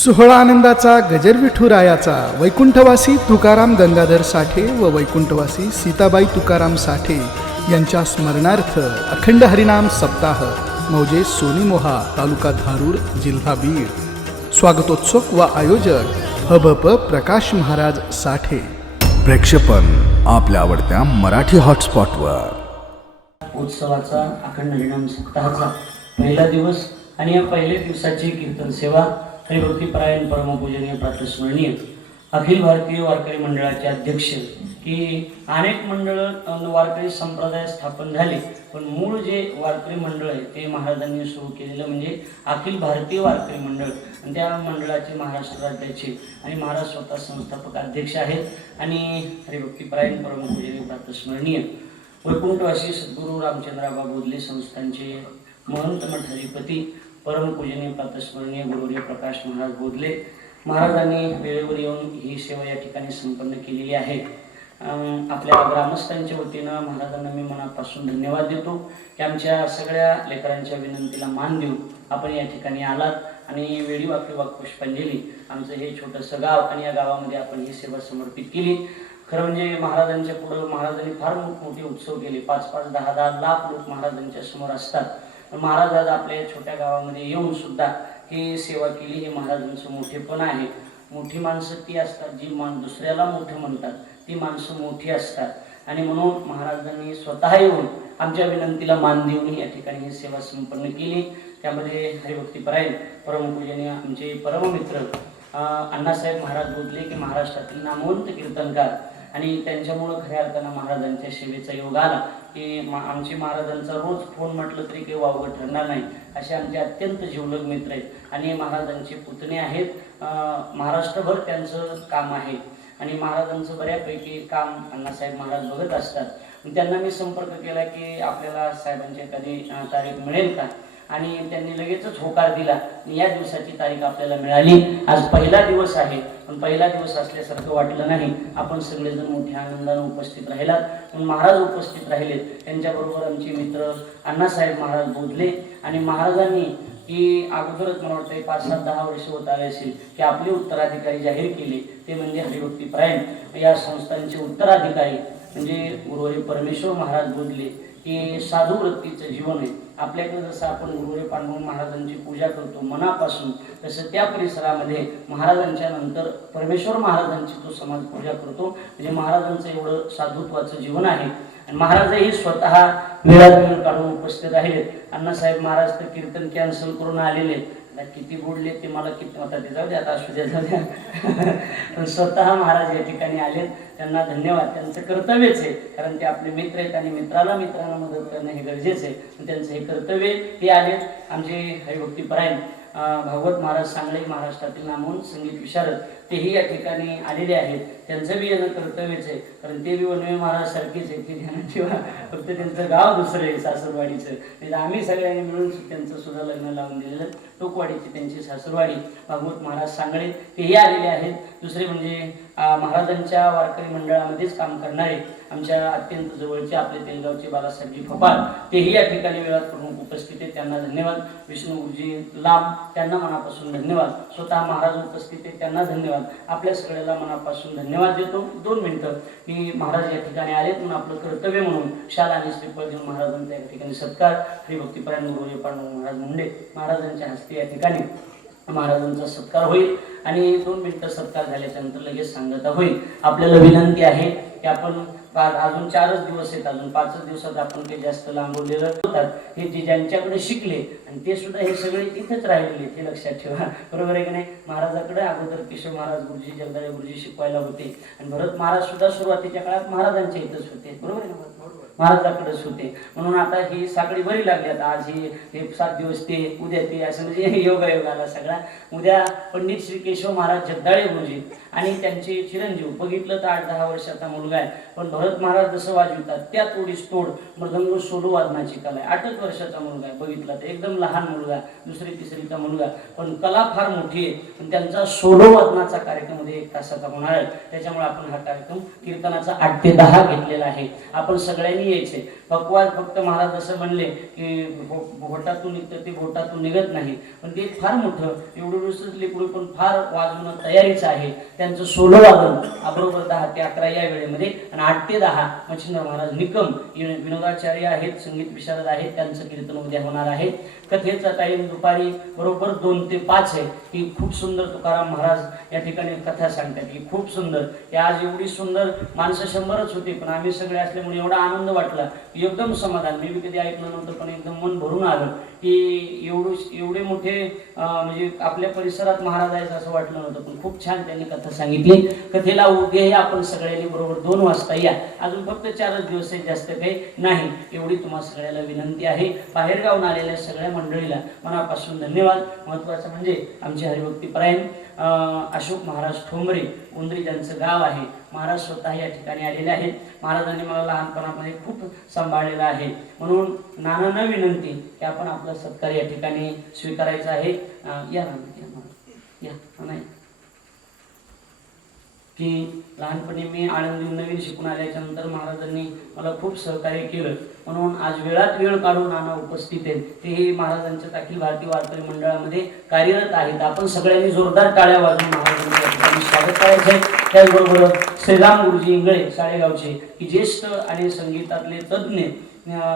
सोहळा आनंदाचा गजर विठुरायाचा वैकुंठवासी तुकाराम गंगाधर साठे व वैकुंठवासी सीताबाई तुकाराम साठे यांच्या स्मरणार्थ अखंड हरिनाम सप्ताह मौजे सोनीमोहा तालुका धारूर जिल्हा बीड. स्वागतोत्सव व आयोजक हबप प्रकाश महाराज साठे. प्रेक्षेपण आपल्या आवडत्या मराठी हॉटस्पॉटवर. उत्सवाचा अखंड हरिनाम सप्ताहाचा पहिला दिवस आणि या पहिल्या दिवसाची कीर्तन सेवा हरिभक्तीपरायण परमपूजनीय प्रातस्मरणीय अखिल भारतीय वारकरी मंडळाचे अध्यक्ष की अनेक मंडळं वारकरी संप्रदाय स्थापन झाले. पण मूळ जे वारकरी मंडळ आहे ते महाराजांनी सुरू केलेलं म्हणजे अखिल भारतीय वारकरी मंडळ. आणि त्या मंडळाचे महाराष्ट्र राज्याचे आणि महाराज स्वतः संस्थापक अध्यक्ष आहेत. आणि हरिभक्तीपरायण परमपूजनीय प्रातस्मरणीय वैकुंठवासी सद्गुरू रामचंद्राबा बोधले संस्थांचे महंत मठाधिपती परमपूजनीय प्रातस्मरणीय गुरुदेव प्रकाश महाराज बोधले. महाराजांनी वेळेवर येऊन ही सेवा या ठिकाणी संपन्न केलेली आहे. आपल्या ग्रामस्थांच्या वतीनं महाराजांना मी मनापासून धन्यवाद देतो. की आमच्या सगळ्या लेकरांच्या विनंतीला मान देऊन आपण या ठिकाणी आलात आणि वेळी वाक्य वाक पुष्पांजली आमचं हे छोटंसं गाव आणि या गावामध्ये आपण ही सेवा समर्पित केली. खरं म्हणजे महाराजांच्या पुढं महाराजांनी फार मोठमोठे उत्सव केले. पाच पाच दहा दहा लाख लोक महाराजांच्या समोर असतात. महाराज आज आपल्या छोट्या गावामध्ये येऊन सुद्धा ही सेवा केली. हे महाराजांचं मोठेपण आहे. मोठी माणसं ती असतात जी मान दुसऱ्याला मोठं म्हणतात. ती माणसं मोठी असतात. आणि म्हणून महाराजांनी स्वतः येऊन आमच्या विनंतीला मान देऊन या ठिकाणी ही सेवा संपन्न केली. त्यामध्ये हरिभक्तीपरायण परमपूजनीय आमचे परममित्र अण्णासाहेब महाराज बोधले की महाराष्ट्रातील नामवंत कीर्तनकार आणि त्यांच्यामुळं खऱ्या अर्थानं महाराजांच्या सेवेचा योग आला. की आमचे महाराजांचा रोज फोन म्हटलं तरी काही वावगं ठरणार नाही. असे आमचे अत्यंत जीवलग मित्र आहेत. आणि महाराजांचे पुतणे आहेत. महाराष्ट्रभर त्यांचं काम आहे. आणि महाराजांचं बऱ्यापैकी काम अण्णासाहेब महाराज बघत असतात. त्यांना मी संपर्क केला की आपल्याला साहेबांची एखादी तारीख मिळेल का? आणि त्यांनी लगेचच होकार दिला. आणि या दिवसाची तारीख आपल्याला मिळाली. आज पहिला दिवस आहे. पण पहिला दिवस असल्यासारखं वाटलं नाही. आपण सगळेजण मोठ्या आनंदाने उपस्थित राहिलात. म्हणून महाराज उपस्थित राहिले त्यांच्याबरोबर आमचे मित्र अण्णासाहेब महाराज बोधले. आणि महाराजांनी की अगोदरच मला वाटतं पाच सात दहा वर्ष होत आले असेल की आपले उत्तराधिकारी जाहीर केले. ते म्हणजे हरिभक्ती प्रायण. या संस्थांचे उत्तराधिकारी म्हणजे गुरुवारी परमेश्वर महाराज बोधले. की साधू वृत्तीचं जीवन आहे. आपल्याकडे जसं आपण गुरुरे पांडुरंग महाराजांची पूजा करतो मनापासून तसं त्या परिसरामध्ये महाराजांच्या नंतर परमेश्वर महाराजांची तो समाज पूजा करतो. म्हणजे महाराजांचं एवढं साधुत्वाचं जीवन आहे. आणि महाराजही स्वतः वेळात वेळ काढून उपस्थित आहेत अण्णासाहेब महाराज तर कीर्तन कॅन्सल करून आलेले आता किती बुडले ते मला किती आता ते जाऊ द्या आता असू द्या जाऊ द्या पण स्वतः महाराज या ठिकाणी आले त्यांना धन्यवाद. त्यांचं कर्तव्यच आहे. कारण ते आपले मित्र आहेत आणि मित्राला मित्रांना मदत करणं हे गरजेचं आहे. त्यांचं हे कर्तव्य हे ते आले आमचे हरिभक्तीपरायण परायण भागवत महाराज सांगळे महाराष्ट्रातील नामवून संगीत विशारद तेही या ठिकाणी आलेले आहेत. त्यांचं बी येणं कर्तव्यच आहे. कारण ते बी वनवे महाराज सारखेच आहे की ज्ञानशिवा फक्त त्यांचं गाव दुसरं आहे सासरवाडीचं. म्हणजे आम्ही सगळ्यांनी मिळून त्यांचं सुद्धा लग्न लावून दिलेलं टोकवाडीची त्यांची सासरवाडी भागवत महाराज सांगळे तेही आलेले आहेत. दुसरे म्हणजे महाराजांच्या वारकरी मंडळामध्येच काम करणारे आमच्या अत्यंत जवळचे आपले तेलगावचे बालासाहेबजी फपाल तेही या ठिकाणी वेळात प्रमुख उपस्थित आहेत. त्यांना धन्यवाद. विष्णू लाभ त्यांना मनापासून धन्यवाद. स्वतः महाराज उपस्थित आहेत त्यांना धन्यवाद. आपल्या सगळ्याला मनापासून धन्यवाद देतो. दोन मिनिटं. की महाराज या ठिकाणी आलेत म्हणून आपलं कर्तव्य म्हणून शाल आणि श्रीपद देऊन महाराजांचा या ठिकाणी सत्कार. हरिभक्तीपरायण गुरुजी पांडव महाराज मुंडे महाराजांच्या हस्ते या ठिकाणी महाराजांचा सत्कार होईल. आणि दोन मिनिटं सत्कार झाल्याच्यानंतर लगेच सांगता होईल. आपल्याला विनंती आहे की आपण अजून चारच दिवस आहेत. अजून पाचच दिवसात आपण काही जास्त लांबवलेलं होतात हे जे ज्यांच्याकडे शिकले आणि ते सुद्धा हे सगळे तिथेच राहिलेले ते लक्षात ठेवा. बरोबर आहे की नाही? महाराजाकडे अगोदर किशोर महाराज गुरुजी जगदाळे गुरुजी शिकवायला होते. आणि भरत महाराज सुद्धा सुरुवातीच्या काळात महाराजांच्या इथंच होते. बरोबर आहे ना महाराजाकडेच होते. म्हणून आता ही साखळी बरी लागली. आता आज ही हे सात दिवस ते उद्या ते असं म्हणजे योगायोग आला सगळा. उद्या पंडित श्री केशव महाराज जगदाळे गुरुजी आणि त्यांचे चिरंजीव. बघितलं तर आठ दहा वर्षाचा मुलगा आहे. पण भरत महाराज जसं वाजवितात त्या तोडीस तोड मृदंग सोडू वादनाची कला आहे. आठच वर्षाचा मुलगा आहे. बघितला तर एकदम लहान मुलगा दुसरी तिसरीचा मुलगा. पण कला फार मोठी आहे. पण त्यांचा सोलो वादनाचा कार्यक्रम एक तासाचा होणार आहे. त्याच्यामुळे आपण हा कार्यक्रम कीर्तनाचा आठ ते दहा घेतलेला आहे. आपण सगळ्यांनी नाही यायचे फक्त महाराज असं म्हणले की घोटातून निघतं ते घोटातून निघत नाही पण ते फार मोठं एवढं नुसतंच लेकरू पण फार वाजवणं तयारीच आहे. त्यांचं सोलो वादन बरोबर दहा ते अकरा या वेळेमध्ये आणि आठ ते दहा मच्छिंद्र महाराज निकम विनोदाचार्य आहेत संगीत विशारद आहेत त्यांचं कीर्तन उद्या होणार आहे. कथेचा टाईम दुपारी बरोबर दोन ते पाच आहे. ही खूप सुंदर तुकाराम महाराज या ठिकाणी कथा सांगतात. ही खूप सुंदर. ही आज एवढी सुंदर माणसं शंभरच होती पण आम्ही सगळे असल्यामुळे एवढा आनंद वाटला. एकदम समाधान. मी बी कधी ऐकलं नव्हतं पण एकदम मन भरून आलं की एवढं एवढे मोठे म्हणजे आपल्या परिसरात महाराज आहेत असं वाटलं नव्हतं. पण खूप छान त्यांनी कथा सांगितली. कथेला उद्याही आपण सगळ्यांनी बरोबर दोन वाजता या. अजून फक्त चारच दिवस आहे जास्त काही नाही. एवढी तुम्हाला सगळ्याला विनंती आहे. बाहेरगावून आलेल्या सगळ्या मंडळीला मनापासून धन्यवाद. महत्त्वाचं म्हणजे आमचे हरिभक्तीपरायण अशोक महाराज ठोंबरे. उंदरी ज्यांचं गाव आहे. महाराज स्वतः या ठिकाणी आलेले आहेत. महाराजांनी मला लहानपणामध्ये खूप सांभाळलेलं आहे. म्हणून नानांना विनंती की आपण आपला सत्कार या ठिकाणी स्वीकारायचा आहे. या या की लहानपणी मी आळंदी नवीन शिकून आल्याच्यानंतर महाराजांनी मला खूप सहकार्य केलं. म्हणून आज वेळात वेळ काढून नाना उपस्थित आहेत. तेही महाराजांच्या अखिल भारतीय वारकरी मंडळामध्ये कार्यरत आहेत. आपण सगळ्यांनी जोरदार टाळ्या वाजवून महाराजांना आणि स्वागत करायचं आहे त्याचबरोबर श्रीराम गुरुजी इंगळे साळेगावचे की ज्येष्ठ आणि संगीतातले तज्ज्ञ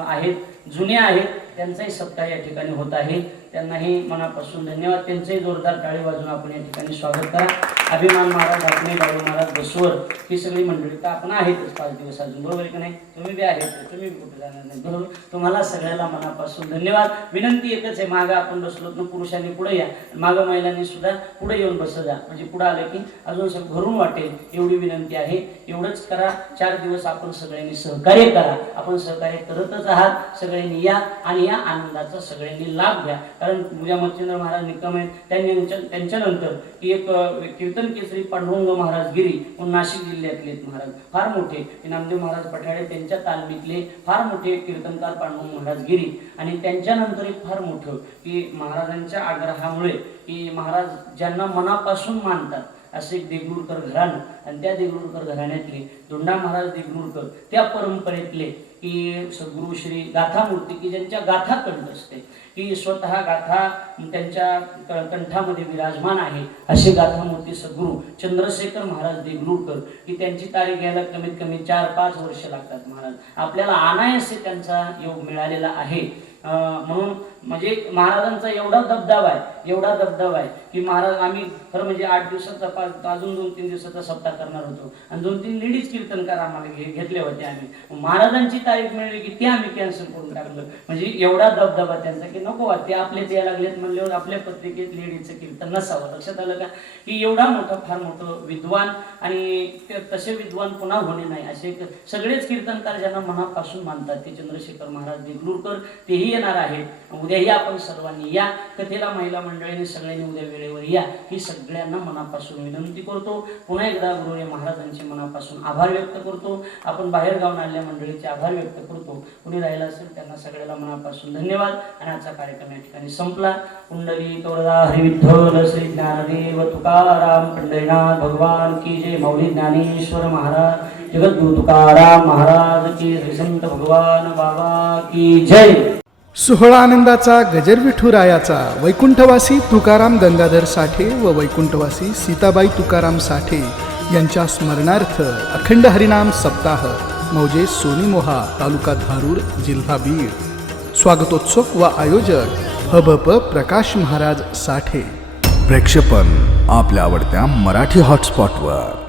आहेत जुने आहेत त्यांचाही सप्ताह या ठिकाणी होत आहे. त्यांनाही मनापासून धन्यवाद. त्यांचंही जोरदार टाळी वाजून आपण या ठिकाणी स्वागत करा. अभिमान महाराज धाकणे बाबू महाराज बसवर ही सगळी मंडळी तर आपण आहेतच पाच दिवस अजून बरोबर आहे की नाही? तुम्ही बी आहेत तुम्ही बी कुठे जाणार नाही बरोबर? तुम्हाला सगळ्याला मनापासून धन्यवाद. विनंती एकच आहे मागं आपण बसलो ना पुरुषांनी पुढे या मागं महिलांनी सुद्धा पुढे येऊन बसत जा. म्हणजे पुढे आलं की अजून सगळं भरून वाटेल एवढी विनंती आहे. एवढंच करा चार दिवस आपण सगळ्यांनी सहकार्य करा. आपण सहकार्य करतच आहात सगळ्यांनी या आणि या आनंदाचा सगळ्यांनी लाभ घ्या. कारण पूजा मच्छिंद्र महाराज निकम आहेत त्यांनी त्यांच्या- त्यांच्यानंतर एक व्यक्ती कीर्तन केसरी पांडुरंग महाराज गिरी नाशिक जिल्ह्यातले आहेत महाराज. फार मोठे नामदेव महाराज पठाडे त्यांच्या तालमीतले फार मोठे कीर्तनकार पांडुरंग महाराज गिरी. आणि त्यांच्यानंतर एक फार मोठं की महाराजांच्या आग्रहामुळे की महाराज ज्यांना मनापासून मानतात असे एक देगलूरकर घराणं. आणि त्या देगलूरकर घराण्यातले दोंडा महाराज देगलूरकर त्या परंपरेतले की सद्गुरु श्री गाथामूर्ती की ज्यांच्या गाथा कंठ असते की स्वतः गाथा त्यांच्या कंठामध्ये विराजमान आहे असे गाथा मूर्ती सद्गुरू चंद्रशेखर महाराज देगलूरकर की त्यांची तारीख घ्यायला कमीत कमी चार पाच वर्ष लागतात महाराज. आपल्याला अनायसे त्यांचा योग मिळालेला आहे. म्हणून म्हणजे महाराजांचा एवढा दबदबा आहे एवढा दबदबा आहे की महाराज आम्ही खरं म्हणजे आठ दिवसाचा अजून दोन तीन दिवसाचा सप्ताह करणार होतो. आणि दोन तीन लेडीज कीर्तनकार आम्हाला घे घेतले होते आम्ही. महाराजांची तारीख मिळाली की ते आम्ही कॅन्सल करून टाकलं. म्हणजे एवढा दबदबा त्यांचा की नको ते आपले ते लागलेत म्हणल्यावर आपल्या पत्रिकेत लेडीजचं कीर्तन नसावं. लक्षात आलं का? की एवढा मोठा फार मोठं विद्वान आणि तसे विद्वान पुन्हा होणे नाही. असे सगळेच कीर्तनकार ज्यांना मनापासून मानतात ते चंद्रशेखर महाराज देगलूरकर तेही येणार आहे. उद्याही आपण सर्वांनी या. कथेला महिला मंडळीने सगळ्यांनी उद्या वेळेवर या. ही सगळ्यांना मनापासून विनंती करतो. पुन्हा एकदा गुरुने महाराजांचे मनापासून आभार व्यक्त करतो. आपण बाहेर गावून आलेल्या मंडळीचे आभार व्यक्त करतो. कुणी राहिला असेल त्यांना सगळ्याला मनापासून धन्यवाद. आणि आजचा कार्यक्रम या ठिकाणी संपला. कुंडली तोरदा हरिविठ्ठल श्री ज्ञानदेव तुकाराम पंढरीनाथ भगवान की जय. मौली ज्ञानेश्वर महाराज. जगद्गुरु तुकाराम महाराज की श्री संत भगवान बाबा की जय. सोहळा आनंदाचा गजर वैकुंठवासी तुकाराम गंगाधर साठे व वैकुंठवासी सीताबाई तुकाराम साठे यांच्या स्मरणार्थ अखंड हरिनाम सप्ताह मौजे सोनी मोहा तालुका धारूर जिल्हा बीड. स्वागतोत्सव व आयोजक हबप प्रकाश महाराज साठे. प्रेक्षेपण आपल्या आवडत्या मराठी हॉटस्पॉटवर